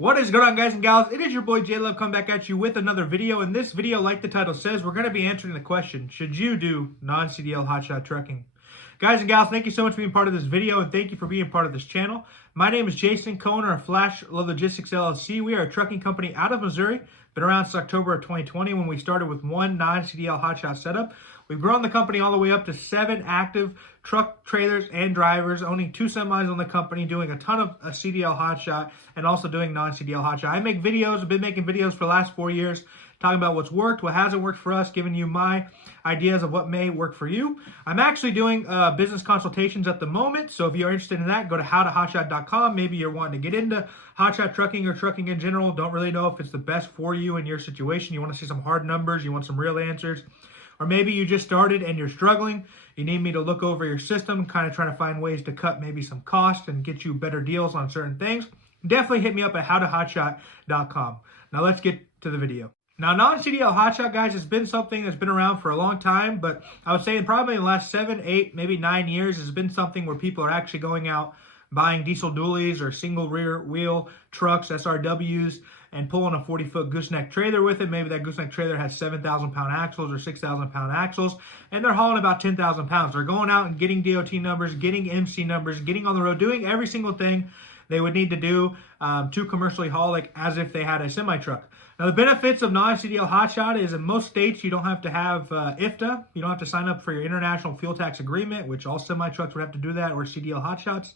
What is going on, guys and gals? It is your boy J-Love coming back at you with another video. In this video, like the title says, we're going to be answering the question, should you do non-CDL hotshot trucking? Guys and gals, thank you so much for being part of this video, and thank you for being part of this channel. My name is Jason Kohner of Flash Logistics LLC. We are a trucking company out of Missouri. Been around since October of 2020 when we started with one non-CDL hotshot setup. We've grown the company all the way up to 7 active truck trailers and drivers, owning 2 semis on the company, doing a ton of CDL hotshot and also doing non-CDL hotshot. I make videos, I've been making videos for the last 4 years, talking about what's worked, what hasn't worked for us, giving you my ideas of what may work for you. I'm actually doing business consultations at the moment, so if you're interested in that, go to howtohotshot.com. Maybe you're wanting to get into hotshot trucking or trucking in general, don't really know if it's the best for you in your situation. You want to see some hard numbers, you want some real answers. Or maybe you just started and you're struggling. You need me to look over your system, kind of trying to find ways to cut maybe some costs and get you better deals on certain things. Definitely hit me up at howtohotshot.com. Now let's get to the video. Now, non-CDL hotshot, guys, has been something that's been around for a long time, but I would say probably in the last 7, 8, maybe 9 years, has been something where people are actually going out buying diesel dualies or single rear wheel trucks, SRWs, and pulling a 40-foot gooseneck trailer with it. Maybe that gooseneck trailer has 7,000-pound axles or 6,000-pound axles, and they're hauling about 10,000 pounds. They're going out and getting DOT numbers, getting MC numbers, getting on the road, doing every single thing they would need to do to commercially haul, like as if they had a semi-truck. Now, the benefits of non-CDL hotshot is in most states you don't have to have IFTA. You don't have to sign up for your international fuel tax agreement, which all semi-trucks would have to do that, or CDL hotshots.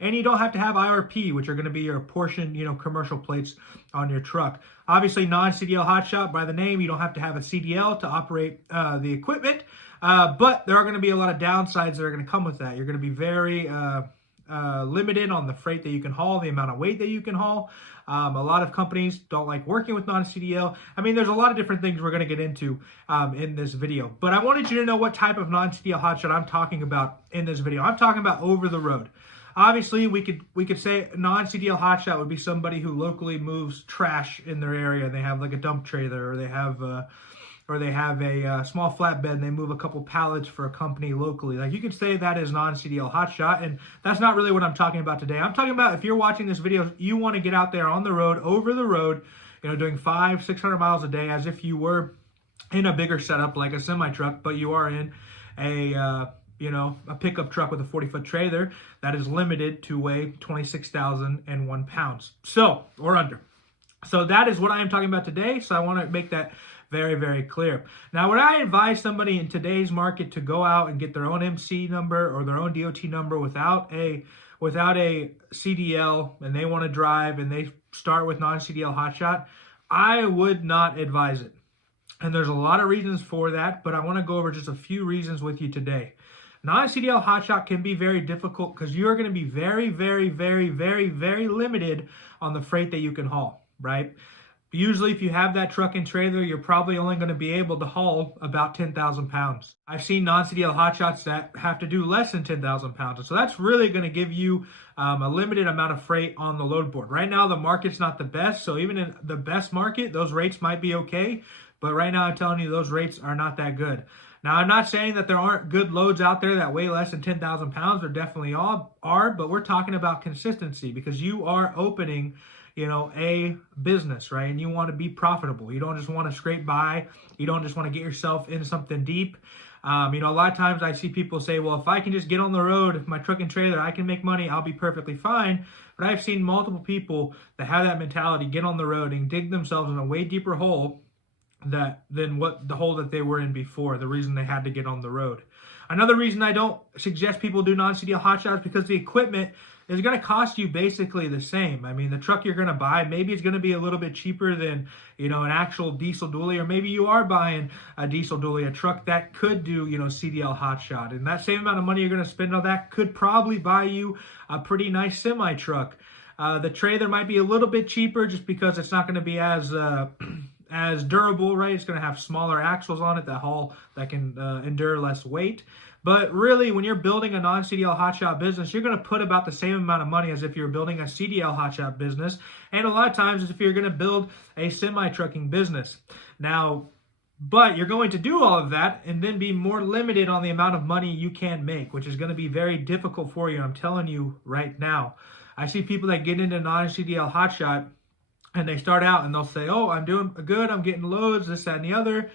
And you don't have to have IRP, which are going to be your portion, commercial plates on your truck. Obviously, non-CDL hotshot, by the name, you don't have to have a CDL to operate the equipment. But there are going to be a lot of downsides that are going to come with that. You're going to be very limited on the freight that you can haul, the amount of weight that you can haul. A lot of companies don't like working with non-CDL. I mean, there's a lot of different things we're going to get into in this video. But I wanted you to know what type of non-CDL hotshot I'm talking about in this video. I'm talking about over the road. Obviously, we could say non-CDL hotshot would be somebody who locally moves trash in their area. They have like a dump trailer, or they have a small flatbed and they move a couple pallets for a company locally. Like, you could say that is non-CDL hotshot, and that's not really what I'm talking about today. I'm talking about if you're watching this video, you want to get out there on the road, over the road, doing 500-600 miles a day as if you were in a bigger setup like a semi-truck, but you are in a pickup truck with a 40-foot trailer that is limited to weigh 26,001 pounds, or under. So that is what I am talking about today. So I want to make that very, very clear. Now, would I advise somebody in today's market to go out and get their own MC number or their own DOT number without a CDL, and they want to drive and they start with non-CDL hotshot? I would not advise it. And there's a lot of reasons for that, but I want to go over just a few reasons with you today. Non-CDL hotshot can be very difficult because you're going to be very, very, very, very, very limited on the freight that you can haul, right? Usually, if you have that truck and trailer, you're probably only going to be able to haul about 10,000 pounds. I've seen non-CDL hotshots that have to do less than 10,000 pounds. And so that's really going to give you a limited amount of freight on the load board. Right now, the market's not the best. So even in the best market, those rates might be okay. But right now, I'm telling you, those rates are not that good. Now, I'm not saying that there aren't good loads out there that weigh less than 10,000 pounds. There definitely are, but we're talking about consistency because you are opening, a business, right? And you want to be profitable. You don't just want to scrape by. You don't just want to get yourself in something deep. A lot of times I see people say, well, if I can just get on the road, if my truck and trailer, I can make money, I'll be perfectly fine. But I've seen multiple people that have that mentality, get on the road and dig themselves in a way deeper hole than what the hole that they were in before, the reason they had to get on the road. Another reason I don't suggest people do non-CDL hotshots is because the equipment is going to cost you basically the same. I mean, the truck you're going to buy, maybe it's going to be a little bit cheaper than, an actual diesel dually, or maybe you are buying a diesel dually, a truck that could do, CDL hotshot. And that same amount of money you're going to spend on that could probably buy you a pretty nice semi-truck. The trailer might be a little bit cheaper just because it's not going to be as durable, right? It's going to have smaller axles on it that can endure less weight. But really, when you're building a non-CDL hotshot business, you're going to put about the same amount of money as if you're building a CDL hotshot business, and a lot of times as if you're going to build a semi-trucking business. Now, but you're going to do all of that and then be more limited on the amount of money you can make, which is going to be very difficult for you. I'm telling you right now. I see people that get into non-CDL hotshot and they start out and they'll say, oh, I'm doing good, I'm getting loads, this, that, and the other.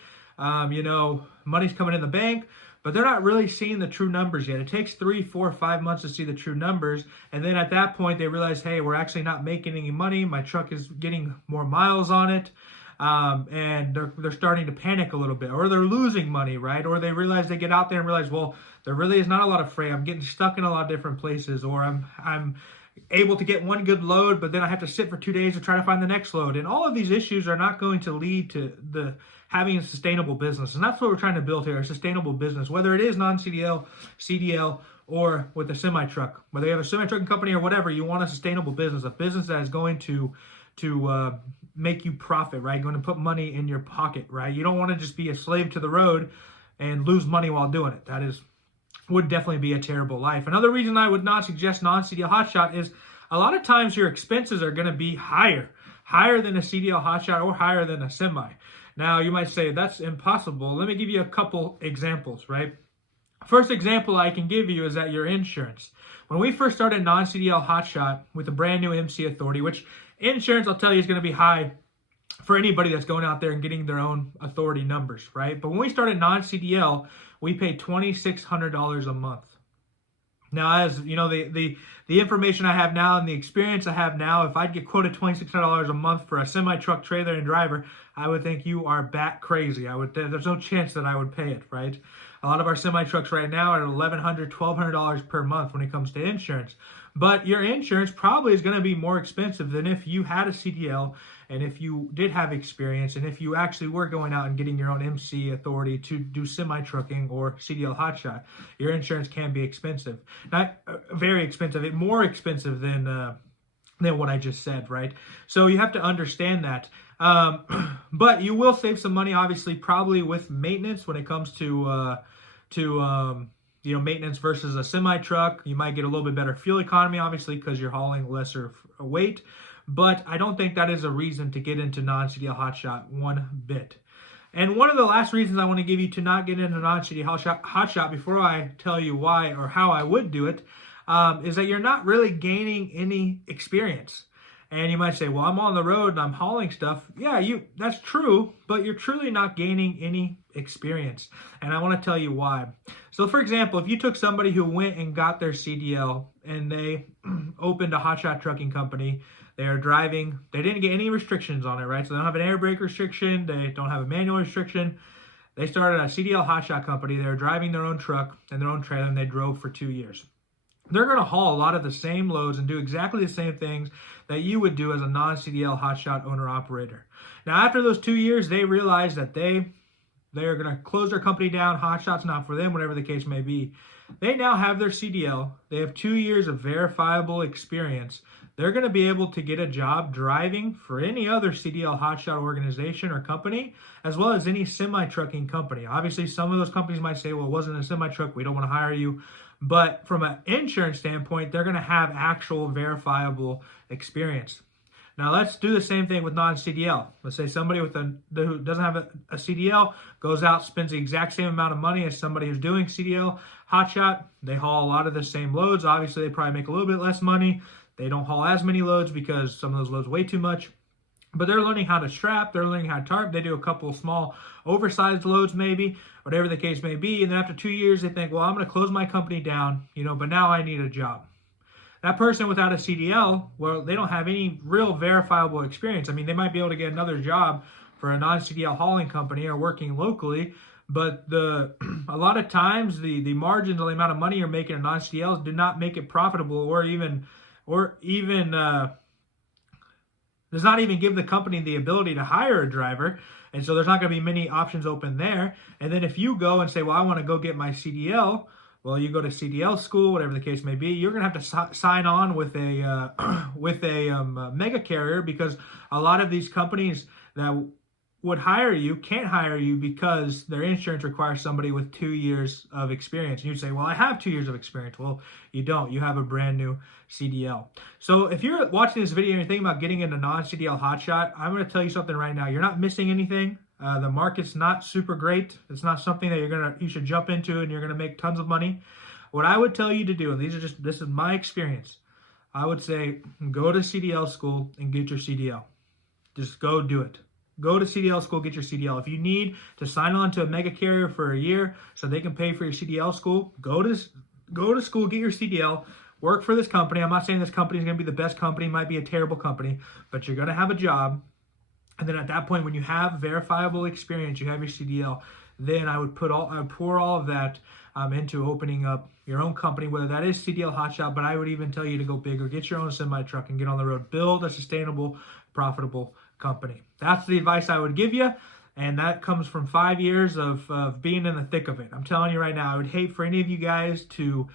Money's coming in the bank, but they're not really seeing the true numbers yet. It takes 3, 4, 5 months to see the true numbers. And then at that point, they realize, hey, we're actually not making any money. My truck is getting more miles on it. And they're starting to panic a little bit, or they're losing money, right? Or they realize, they get out there and realize, well, there really is not a lot of freight. I'm getting stuck in a lot of different places, or I'm able to get one good load, but then I have to sit for 2 days to try to find the next load. And all of these issues are not going to lead to having a sustainable business. And that's what we're trying to build here, a sustainable business, whether it is non-CDL, CDL, or with a semi-truck. Whether you have a semi-trucking company or whatever, you want a sustainable business, a business that is going to make you profit, right? Going to put money in your pocket, right? You don't want to just be a slave to the road and lose money while doing it. That would definitely be a terrible life. Another reason I would not suggest non-CDL Hotshot is a lot of times your expenses are going to be higher than a CDL Hotshot or higher than a semi. Now, you might say, that's impossible. Let me give you a couple examples, right? First example I can give you is that your insurance. When we first started Non-CDL Hotshot with a brand new MC Authority, which insurance, I'll tell you, is going to be high for anybody that's going out there and getting their own authority numbers, right? But when we started non-CDL, we paid $2,600 a month. Now, as you know, the information I have now and the experience I have now, if I'd get quoted $2,600 a month for a semi-truck trailer and driver, I would think you are bat crazy. There's no chance that I would pay it, right? A lot of our semi-trucks right now are at $1,100, $1,200 per month when it comes to insurance. But your insurance probably is going to be more expensive than if you had a CDL and if you did have experience and if you actually were going out and getting your own MC authority to do semi-trucking or CDL Hotshot. Your insurance can be expensive. Not very expensive, more expensive than what I just said, right? So you have to understand that. But you will save some money, obviously, probably with maintenance when it comes to maintenance versus a semi-truck. You might get a little bit better fuel economy, obviously, because you're hauling lesser weight. But I don't think that is a reason to get into non-CDL Hotshot one bit. And one of the last reasons I want to give you to not get into non-CDL Hotshot before I tell you why or how I would do it, is that you're not really gaining any experience. And you might say, well, I'm on the road and I'm hauling stuff. Yeah, that's true, but you're truly not gaining any experience. And I want to tell you why. So, for example, if you took somebody who went and got their CDL and they opened a hotshot trucking company, they are driving, they didn't get any restrictions on it, right? So they don't have an air brake restriction, they don't have a manual restriction. They started a CDL hotshot company, they were driving their own truck and their own trailer, and they drove for 2 years. They're going to haul a lot of the same loads and do exactly the same things that you would do as a non-CDL Hotshot owner-operator. Now, after those 2 years, they realize that they're going to close their company down. Hotshot's not for them, whatever the case may be. They now have their CDL. They have 2 years of verifiable experience. They're going to be able to get a job driving for any other CDL Hotshot organization or company, as well as any semi-trucking company. Obviously, some of those companies might say, well, it wasn't a semi-truck, we don't want to hire you. But from an insurance standpoint, they're going to have actual verifiable experience. Now, let's do the same thing with non-CDL. Let's say somebody who doesn't have a CDL goes out, spends the exact same amount of money as somebody who's doing CDL Hotshot. They haul a lot of the same loads. Obviously, they probably make a little bit less money. They don't haul as many loads because some of those loads weigh too much. But they're learning how to strap, they're learning how to tarp, they do a couple of small oversized loads maybe, whatever the case may be, and then after 2 years they think, well, I'm going to close my company down, but now I need a job. That person without a CDL, well, they don't have any real verifiable experience. I mean, they might be able to get another job for a non-CDL hauling company or working locally, but a lot of times the margins on the amount of money you're making in non-CDLs do not make it profitable or even does not even give the company the ability to hire a driver. And so there's not going to be many options open there. And then if you go and say, well, I want to go get my CDL, well, you go to CDL school, whatever the case may be, you're going to have to sign on with a mega carrier, because a lot of these companies that would hire you can't hire you because their insurance requires somebody with 2 years of experience. And you say, well, I have 2 years of experience. Well, you don't. You have a brand new CDL. So if you're watching this video and you're thinking about getting into non-CDL Hotshot, I'm going to tell you something right now. You're not missing anything. The market's not super great. It's not something that you should jump into and you're going to make tons of money. What I would tell you to do, and this is my experience, I would say go to CDL school and get your CDL. just go do it. Go to CDL school, get your CDL. If you need to sign on to a mega carrier for a year so they can pay for your CDL school, go to school, get your CDL, work for this company. I'm not saying this company is going to be the best company, it might be a terrible company, but you're going to have a job. And then at that point, when you have verifiable experience, you have your CDL, then I would pour all of that into opening up your own company, whether that is CDL Hotshot, but I would even tell you to go bigger, get your own semi truck and get on the road, build a sustainable, profitable company. That's the advice I would give you. And that comes from 5 years of being in the thick of it. I'm telling you right now, I would hate for any of you guys to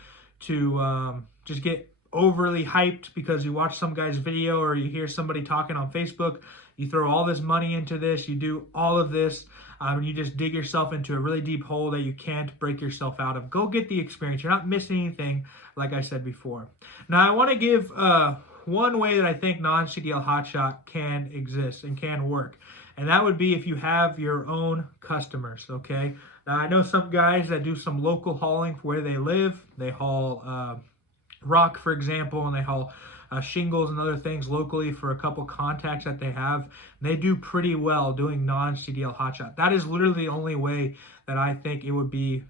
just get overly hyped because you watch some guy's video or you hear somebody talking on Facebook. You throw all this money into this, you do all of this, and you just dig yourself into a really deep hole that you can't break yourself out of. Go get the experience. You're not missing anything, like I said before. Now, I want to give one way that I think non-CDL Hotshot can exist and can work. And that would be if you have your own customers, okay? Now, I know some guys that do some local hauling for where they live. They haul rock, for example, and they haul shingles and other things locally for a couple contacts that they have. And they do pretty well doing non-CDL Hotshot. That is literally the only way that I think it would be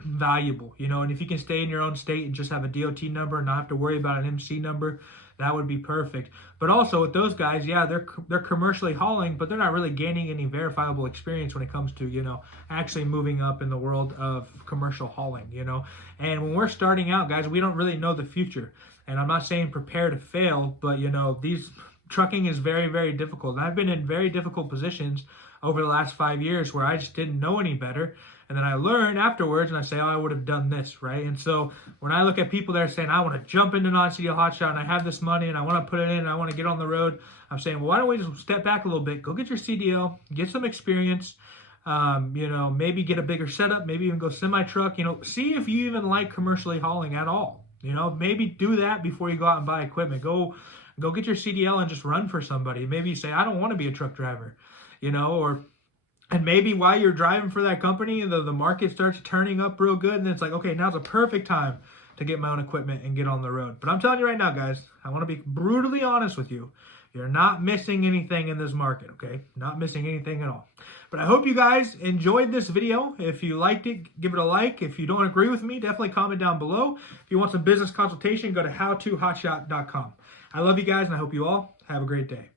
valuable, you know. And if you can stay in your own state and just have a DOT number and not have to worry about an MC number, that would be perfect. But also with those guys, yeah, they're commercially hauling, but they're not really gaining any verifiable experience when it comes to, you know, actually moving up in the world of commercial hauling, you know. And when we're starting out, guys, we don't really know the future. And I'm not saying prepare to fail, but, you know, trucking is very, very difficult. And I've been in very difficult positions over the last 5 years where I just didn't know any better. And then I learn afterwards and I say, oh, I would have done this, right? And so when I look at people that are saying, I want to jump into non-CDL Hotshot and I have this money and I want to put it in and I want to get on the road, I'm saying, well, why don't we just step back a little bit, go get your CDL, get some experience, you know, maybe get a bigger setup, maybe even go semi-truck, you know, see if you even like commercially hauling at all. You know, maybe do that before you go out and buy equipment. Go get your CDL and just run for somebody. Maybe you say, I don't want to be a truck driver, you know, and maybe while you're driving for that company, the market starts turning up real good, and it's like, okay, now's a perfect time to get my own equipment and get on the road. But I'm telling you right now, guys, I want to be brutally honest with you. You're not missing anything in this market, okay? Not missing anything at all. But I hope you guys enjoyed this video. If you liked it, give it a like. If you don't agree with me, definitely comment down below. If you want some business consultation, go to howtohotshot.com. I love you guys, and I hope you all have a great day.